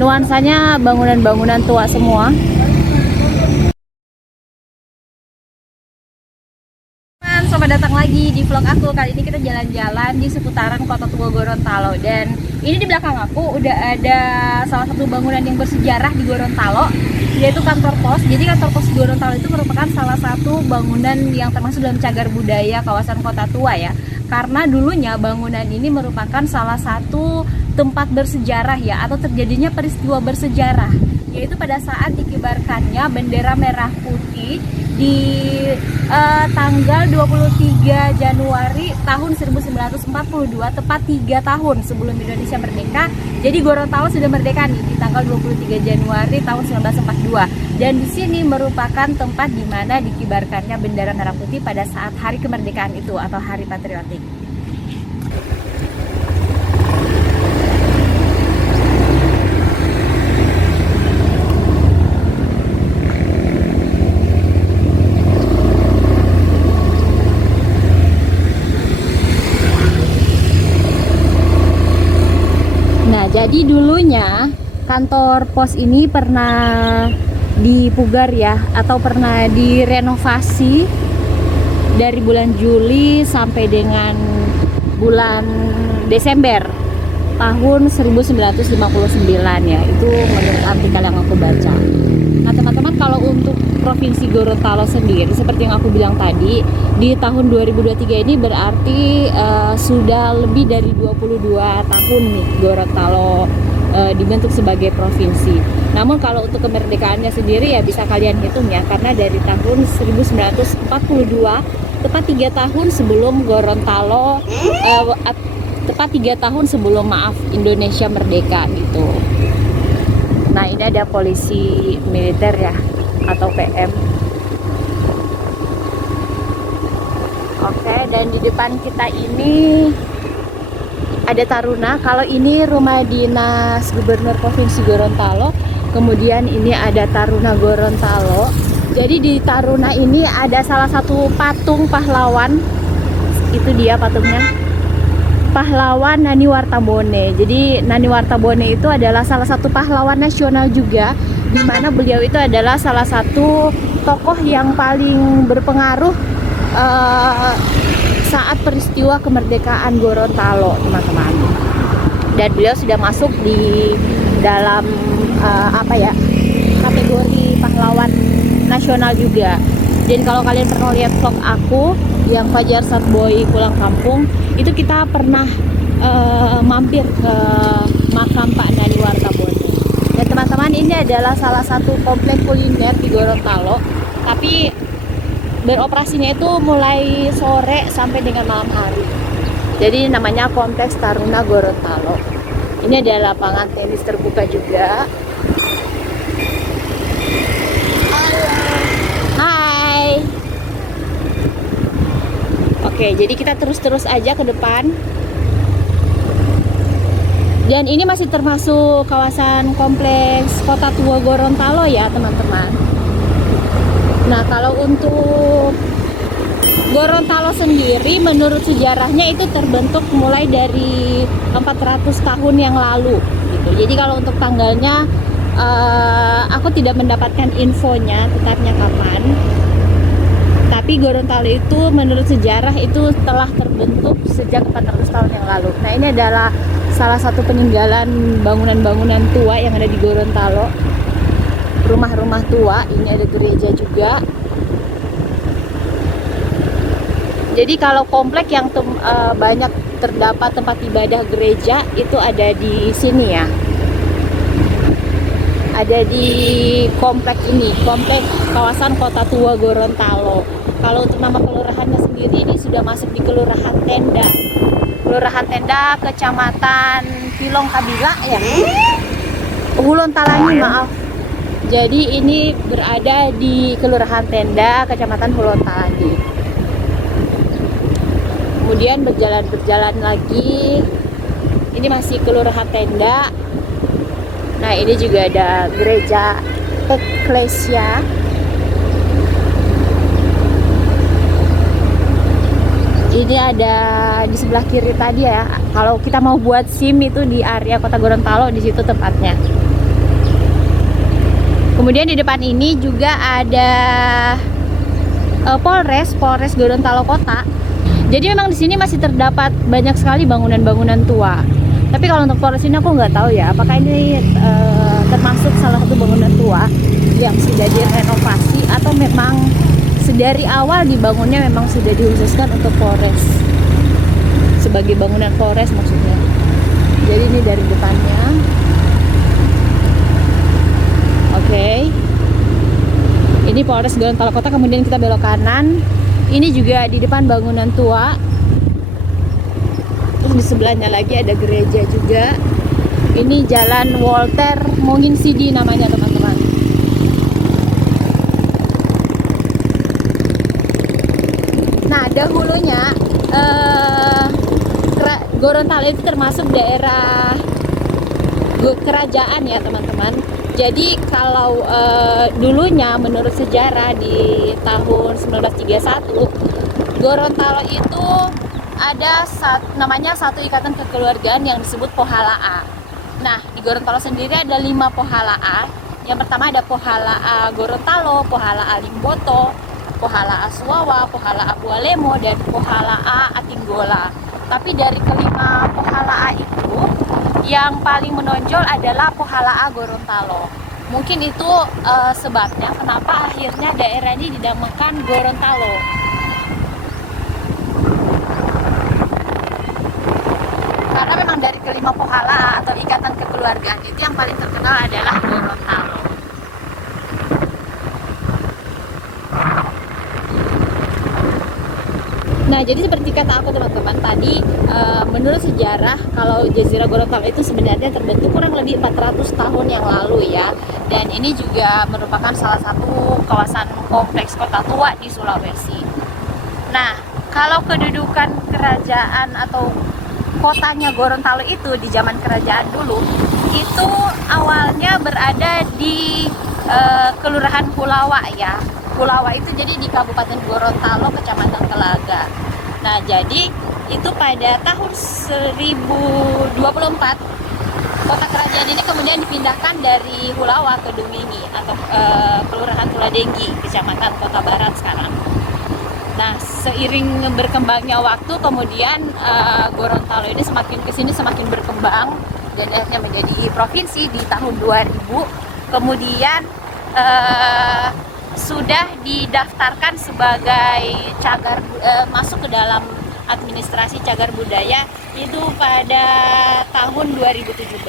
nuansanya bangunan-bangunan tua semua. Selamat datang lagi di vlog aku. Kali ini kita jalan-jalan di seputaran Kota Tua Gorontalo. Dan ini di belakang aku udah ada salah satu bangunan yang bersejarah di Gorontalo, yaitu kantor pos. Jadi kantor pos Gorontalo itu merupakan salah satu bangunan yang termasuk dalam cagar budaya kawasan Kota Tua ya. Karena dulunya bangunan ini merupakan salah satu tempat bersejarah ya, atau terjadinya peristiwa bersejarah, yaitu pada saat dikibarkannya bendera merah putih di tanggal 23 Januari tahun 1942, tepat 3 tahun sebelum Indonesia merdeka. Jadi Gorontalo sudah merdeka nih di tanggal 23 Januari tahun 1942. Dan di sini merupakan tempat di mana dikibarkannya bendera merah putih pada saat hari kemerdekaan itu atau hari patriotik. Nah, jadi dulunya kantor pos ini pernah dipugar ya, atau pernah direnovasi dari bulan Juli sampai dengan bulan Desember tahun 1959 ya. Itu menurut artikel yang aku baca. Nah, teman-teman, kalau untuk Provinsi Gorontalo sendiri, seperti yang aku bilang tadi, di tahun 2023 ini berarti sudah lebih dari 22 tahun nih Gorontalo dibentuk sebagai provinsi. Namun kalau untuk kemerdekaannya sendiri ya bisa kalian hitung ya, karena dari tahun 1942, tepat 3 tahun sebelum Gorontalo, tepat 3 tahun sebelum Indonesia merdeka gitu. Nah, ini ada polisi militer ya, atau PM. Oke, dan di depan kita ini ada Taruna. Kalau ini rumah dinas Gubernur Provinsi Gorontalo, kemudian ini ada Taruna Gorontalo. Jadi di Taruna ini ada salah satu patung pahlawan. Itu dia patungnya, pahlawan Nani Wartabone. Jadi Nani Wartabone itu adalah salah satu pahlawan nasional juga, di mana beliau itu adalah salah satu tokoh yang paling berpengaruh saat peristiwa kemerdekaan Gorontalo, teman-teman. Dan beliau sudah masuk di dalam kategori pahlawan nasional juga. Dan kalau kalian pernah lihat vlog aku yang Fajar Satboy pulang kampung, itu kita pernah mampir ke makam Pak Nani Wartabone. Dan teman-teman, ini adalah salah satu komplek kuliner di Gorontalo, tapi beroperasinya itu mulai sore sampai dengan malam hari. Jadi namanya Kompleks Taruna Gorontalo. Ini ada lapangan tenis terbuka juga. Hai. Oke, jadi kita terus aja ke depan. Dan ini masih termasuk kawasan kompleks Kota Tua Gorontalo ya, teman-teman. Nah, kalau untuk Gorontalo sendiri, menurut sejarahnya itu terbentuk mulai dari 400 tahun yang lalu gitu. Jadi kalau untuk tanggalnya aku tidak mendapatkan infonya tepatnya kapan. Tapi Gorontalo itu menurut sejarah itu telah terbentuk sejak 400 tahun yang lalu. Nah, ini adalah salah satu peninggalan bangunan-bangunan tua yang ada di Gorontalo. Rumah-rumah tua, ini ada gereja juga. Jadi kalau komplek yang banyak terdapat tempat ibadah gereja itu ada di sini ya. Ada di komplek ini, komplek kawasan Kota Tua Gorontalo. Kalau untuk nama kelurahannya sendiri, ini sudah masuk di Kelurahan Tenda. Kelurahan Tenda, Kecamatan Pilong Kabila ya. Hulon Talangi, maaf. Jadi ini berada di Kelurahan Tenda, Kecamatan Hulon Talangi. Kemudian berjalan lagi, ini masih Kelurahan Tenda. Nah, ini juga ada gereja Eklesia. Ini ada di sebelah kiri tadi ya. Kalau kita mau buat SIM itu di area Kota Gorontalo, di situ tempatnya. Kemudian di depan ini juga ada Polres Gorontalo Kota. Jadi memang di sini masih terdapat banyak sekali bangunan-bangunan tua. Tapi kalau untuk Polres ini aku nggak tahu ya, apakah ini termasuk salah satu bangunan tua yang sudah direnovasi atau memang sedari awal dibangunnya memang sudah dikhususkan untuk Polres, sebagai bangunan Polres maksudnya. Jadi ini dari depannya. Oke. Ini Polres Gorontalo Kota, kemudian kita belok kanan. Ini juga di depan bangunan tua. Terus di sebelahnya lagi ada gereja juga. Ini Jalan Walter Monginsidi namanya, teman-teman. Nah, dahulunya Gorontalo itu termasuk daerah kerajaan ya, teman-teman. Jadi kalau dulunya menurut sejarah di tahun 1931 Gorontalo itu ada namanya satu ikatan kekeluargaan yang disebut Pohalaa. Nah, di Gorontalo sendiri ada 5 Pohalaa. Yang pertama ada Pohalaa Gorontalo, Pohalaa Limboto, Pohalaa Suwawa, Pohalaa Bualemo, dan Pohalaa Atinggola. Tapi dari kelima Pohalaa itu yang paling menonjol adalah Pohalaa Gorontalo. Mungkin itu sebabnya kenapa akhirnya daerah ini dinamakan Gorontalo. Karena memang dari kelima Pohalaa atau ikatan kekeluargaan itu yang paling terkenal adalah Gorontalo. Nah, jadi seperti kata aku teman-teman tadi, menurut sejarah kalau Jazirah Gorontalo itu sebenarnya terbentuk kurang lebih 400 tahun yang lalu ya. Dan ini juga merupakan salah satu kawasan kompleks kota tua di Sulawesi. Nah, kalau kedudukan kerajaan atau kotanya Gorontalo itu di zaman kerajaan dulu, itu awalnya berada di Kelurahan Kulawa ya. Kulawa itu jadi di Kabupaten Gorontalo, Kecamatan Telaga. Nah, jadi itu pada tahun 1024 kota kerajaan ini kemudian dipindahkan dari Kulawa ke Dumini atau Kelurahan Tuladenggi, Kecamatan Kota Barat sekarang. Nah, seiring berkembangnya waktu kemudian Gorontalo ini semakin kesini semakin berkembang dan akhirnya menjadi provinsi di tahun 2000. Kemudian sudah didaftarkan sebagai cagar masuk ke dalam administrasi cagar budaya itu pada tahun 2017.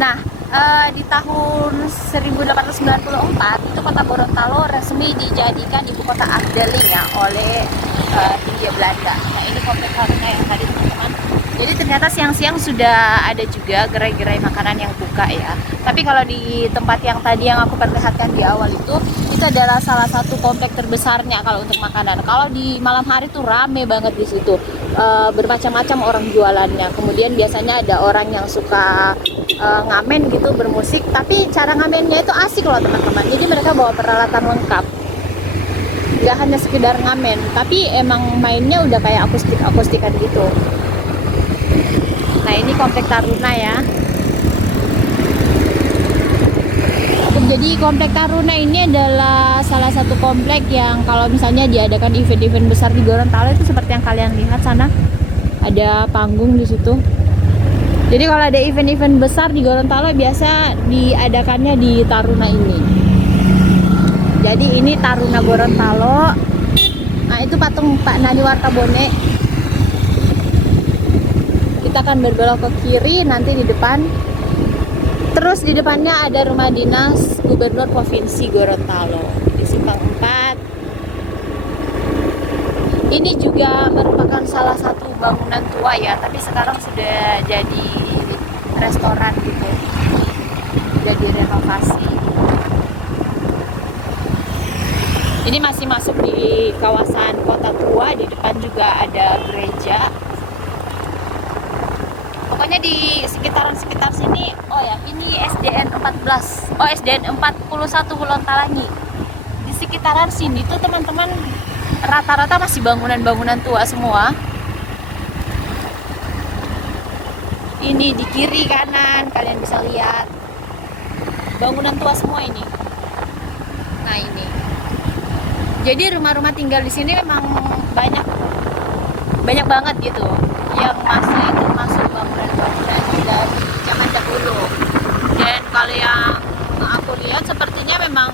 Nah, di tahun 1894 itu kota Gorontalo resmi dijadikan ibu kota Afdeling ya oleh Hindia Belanda. Nah, ini komplek Haruna yang tadi teman-teman. Jadi ternyata siang-siang sudah ada juga gerai-gerai makanan yang buka ya. Tapi kalau di tempat yang tadi yang aku perlihatkan di awal itu adalah salah satu komplek terbesarnya kalau untuk makanan. Kalau di malam hari tuh rame banget di situ, bermacam-macam orang jualannya. Kemudian biasanya ada orang yang suka ngamen gitu, bermusik. Tapi cara ngamennya itu asik loh teman-teman. Jadi mereka bawa peralatan lengkap. Gak hanya sekedar ngamen, tapi emang mainnya udah kayak akustik-akustikan gitu. Nah, ini komplek Taruna ya. Jadi komplek Taruna ini adalah salah satu komplek yang kalau misalnya diadakan event-event besar di Gorontalo itu seperti yang kalian lihat sana, ada panggung di situ. Jadi kalau ada event-event besar di Gorontalo biasa diadakannya di Taruna ini. Jadi ini Taruna Gorontalo. Nah, itu patung Pak Nani Wartabone. Kita akan berbelok ke kiri nanti di depan. Terus di depannya ada rumah dinas Gubernur Provinsi Gorontalo di Simpang 4. Ini juga merupakan salah satu bangunan tua ya, tapi sekarang sudah jadi restoran gitu. Sudah direnovasi. Ini masih masuk di kawasan kota tua, di depan juga ada gereja. Pokoknya di sekitar sini, oh ya, ini SDN 14, SDN 41 Hulontalangi. Di sekitaran sini tuh teman-teman rata-rata masih bangunan-bangunan tua semua. Ini di kiri kanan kalian bisa lihat bangunan tua semua ini. Nah ini. Jadi rumah-rumah tinggal di sini memang banyak banget gitu yang masih termasuk bangunan-bangunan dari zaman dahulu. Dan kalau yang aku lihat sepertinya memang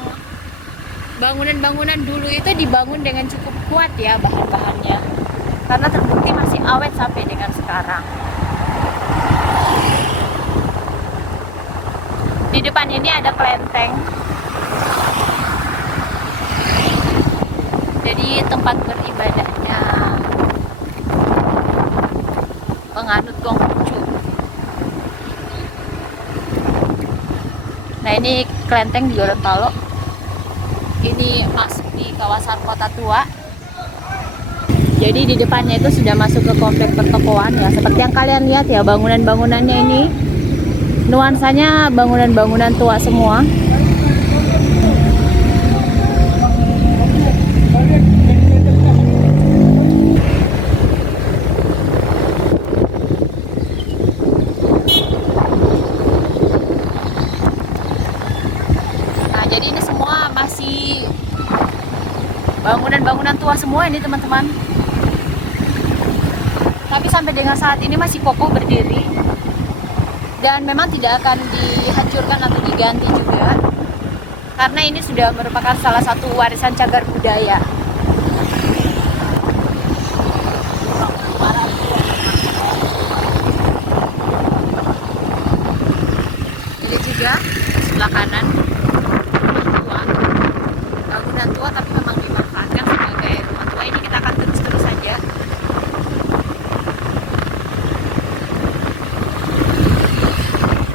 bangunan-bangunan dulu itu dibangun dengan cukup kuat ya bahan-bahannya, karena terbukti masih awet sampai dengan sekarang. Di depan ini ada kelenteng. Jadi tempat beribadahnya penganut Konghucu. Nah ini kelenteng di Gorontalo. Ini masuk di kawasan kota tua. Jadi di depannya itu sudah masuk ke komplek pertokoan ya. Seperti yang kalian lihat ya, bangunan-bangunannya ini nuansanya bangunan-bangunan tua semua. Jadi ini semua masih bangunan-bangunan tua semua ini teman-teman. Tapi sampai dengan saat ini masih kokoh berdiri. Dan memang tidak akan dihancurkan atau diganti juga. Karena ini sudah merupakan salah satu warisan cagar budaya. Ini juga sebelah kanan. Bangunan tua tapi memang dimanfaatkan sebagai rumah tua. Ini kita akan terus saja.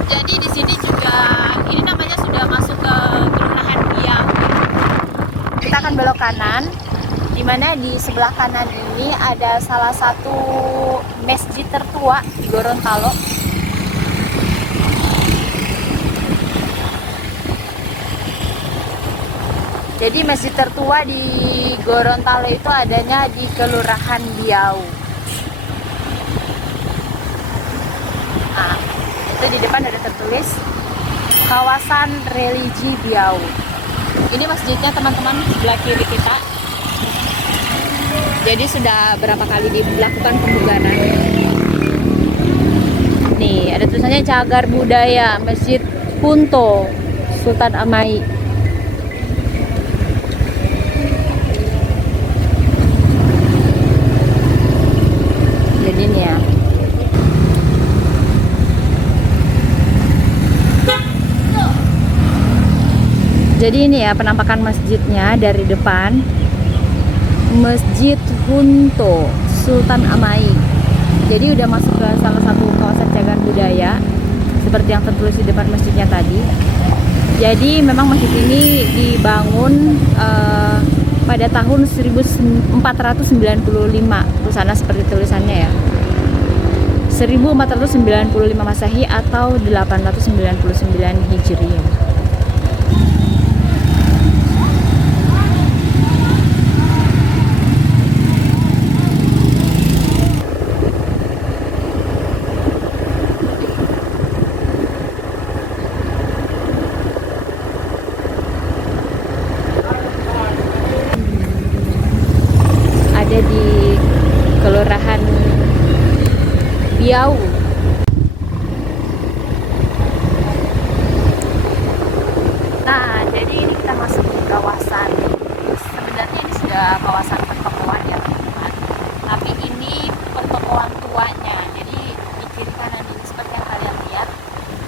Jadi di sini juga ini namanya sudah masuk ke Kelurahan Biau. Kita akan belok kanan, dimana di sebelah kanan ini ada salah satu masjid tertua di Gorontalo. Jadi masjid tertua di Gorontalo itu adanya di Kelurahan Biau. Nah, itu di depan ada tertulis kawasan religi Biau. Ini masjidnya teman-teman sebelah kiri kita. Jadi sudah berapa kali dilakukan pembugaran. Nih ada tulisannya Cagar Budaya Masjid Punto Sultan Amai. Jadi ini ya. Jadi ini ya penampakan masjidnya dari depan. Masjid Punto Sultan Amai. Jadi udah masuk ke salah satu kawasan cagar budaya seperti yang tertulis di depan masjidnya tadi. Jadi memang masjid ini dibangun pada tahun 1495 sana seperti tulisannya ya. 1495 Masehi atau 899 Hijriah. Ada di Kelurahan Biau. Nah, jadi ini kita masuk di kawasan. Sebenarnya ini sudah kawasan pertokoan ya teman-teman. Tapi ini pertokoan tuanya. Jadi di kiri kanan ini seperti yang kalian lihat,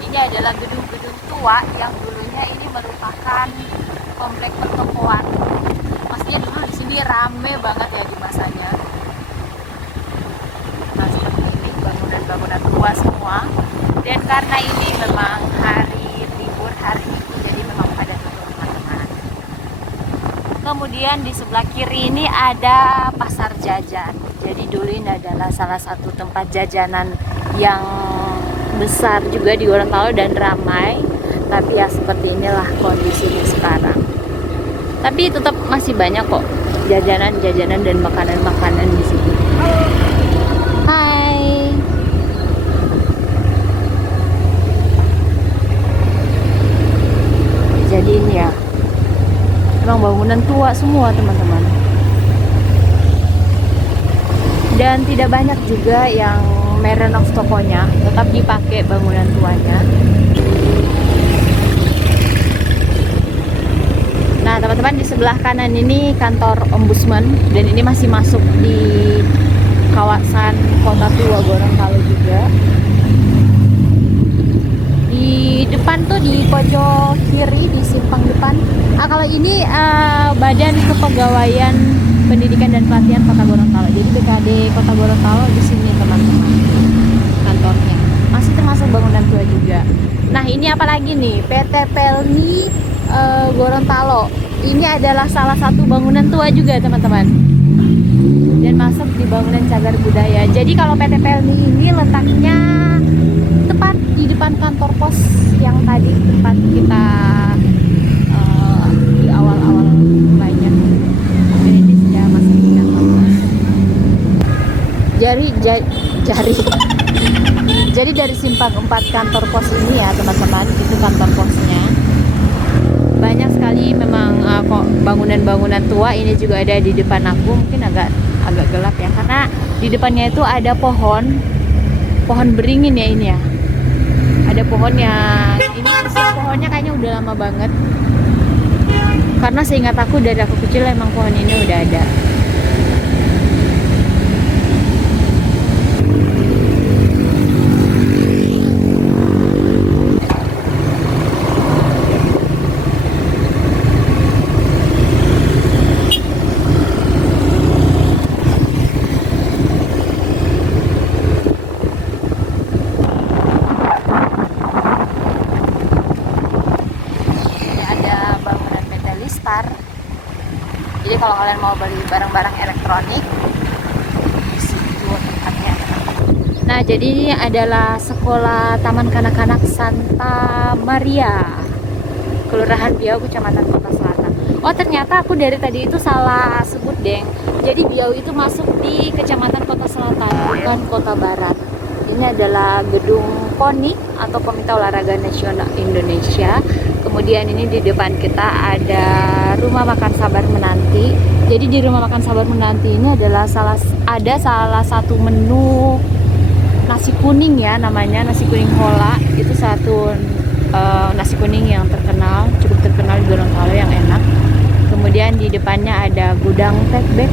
ini adalah gedung-gedung tua yang dulunya ini merupakan komplek pertokoan. Maksudnya dulu di sini rame banget ya di masanya. Nah seperti ini bangunan-bangunan tua semua. Dan karena ini memang hari libur hari Minggu, jadi memang pada tutup teman-teman. Kemudian di sebelah kiri ini ada pasar jajan. Jadi dulu ini adalah salah satu tempat jajanan yang besar juga di Gorontalo dan ramai. Tapi ya seperti inilah kondisinya sekarang. Tapi tetap masih banyak kok jajanan-jajanan dan makanan-makanan di sini. Hai. bangunan tua semua teman-teman. Dan tidak banyak juga yang merenov tokonya, tetap dipakai bangunan tuanya. Nah teman-teman, di sebelah kanan ini kantor ombudsman, dan ini masih masuk di kawasan Kota Tua Gorontalo juga. Di depan tuh, di pojok kiri di simpang depan. Kalau ini Badan Kepegawaian Pendidikan dan Pelatihan Kota Gorontalo. Jadi BKD Kota Gorontalo di sini teman-teman kantornya. Masih termasuk bangunan tua juga. Nah ini apa lagi nih? PT Pelni Gorontalo. Ini adalah salah satu bangunan tua juga teman-teman. Dan masuk di bangunan cagar budaya. Jadi kalau PT Pelni ini letaknya tepat di depan kantor pos yang tadi tempat kita di awal-awal mulainya. Ini sudah masuk di kantor pos. Jadi dari simpang 4 kantor pos ini ya teman-teman, itu kantor posnya. Banyak sekali memang kok bangunan-bangunan tua. Ini juga ada di depan aku, mungkin agak gelap ya, karena di depannya itu ada pohon beringin ya ini ya. Ada pohon yang ini pohonnya kayaknya udah lama banget. Karena seingat aku dari aku kecil emang pohon ini udah ada. Jadi kalau kalian mau beli barang-barang elektronik, di situ tempatnya. Nah, jadi ini adalah sekolah Taman Kanak-kanak Santa Maria, Kelurahan Biau, Kecamatan Kota Selatan. Oh, ternyata aku dari tadi itu salah sebut, Deng. Jadi Biau itu masuk di Kecamatan Kota Selatan, bukan Kota Barat. Ini adalah gedung KONI atau Komite Olahraga Nasional Indonesia. Kemudian ini di depan kita ada Rumah Makan Sabar Menanti. Jadi di Rumah Makan Sabar Menanti ini adalah salah satu menu nasi kuning ya, namanya nasi kuning Hola. Itu satu nasi kuning yang cukup terkenal di Gorontalo, yang enak. Kemudian di depannya ada gudang take-back.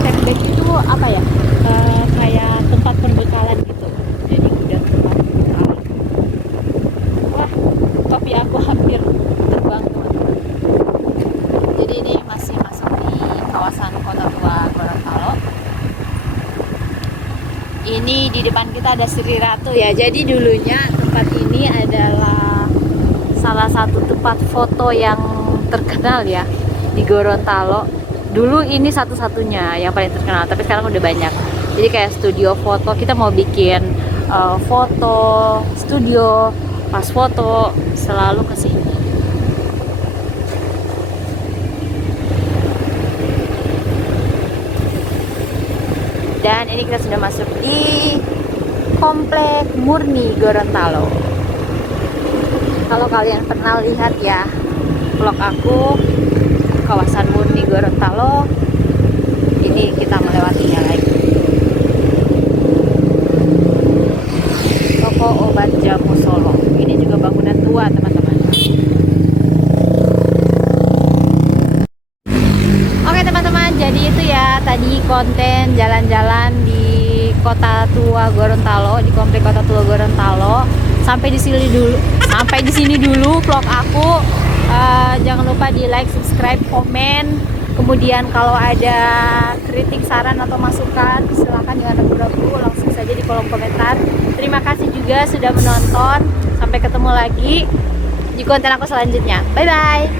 Take-back itu apa ya? Kayak tempat perbekalan gitu. Jadi gudang tempat perbekalan. Wah, kopi aku hampir terbang teman-teman. Jadi ini masih masuk di kawasan Kota Tua Gorontalo. Ini di depan kita ada Sri Ratu ya. Jadi dulunya tempat ini adalah salah satu tempat foto yang terkenal ya di Gorontalo. Dulu ini satu-satunya yang paling terkenal, tapi sekarang udah banyak. Jadi kayak studio foto, kita mau bikin foto studio, pas foto selalu ke sini. Dan ini kita sudah masuk di Komplek Murni Gorontalo. Kalau kalian pernah lihat ya vlog aku kawasan Murni Gorontalo, ini kita melewatinya lagi. Toko Obat Jamu Solo. Ini juga bangunan tua teman-teman. Oke teman-teman, jadi itu ya tadi konten jalan-jalan di Kota Tua Gorontalo, di Komplek Kota Tua Gorontalo. Sampai di sini dulu vlog aku. Jangan lupa di like, subscribe, komen. Kemudian kalau ada kritik, saran atau masukan, silahkan jangan ragu-ragu, langsung saja di kolom komentar. Terima kasih juga sudah menonton. Sampai ketemu lagi di konten aku selanjutnya. Bye bye.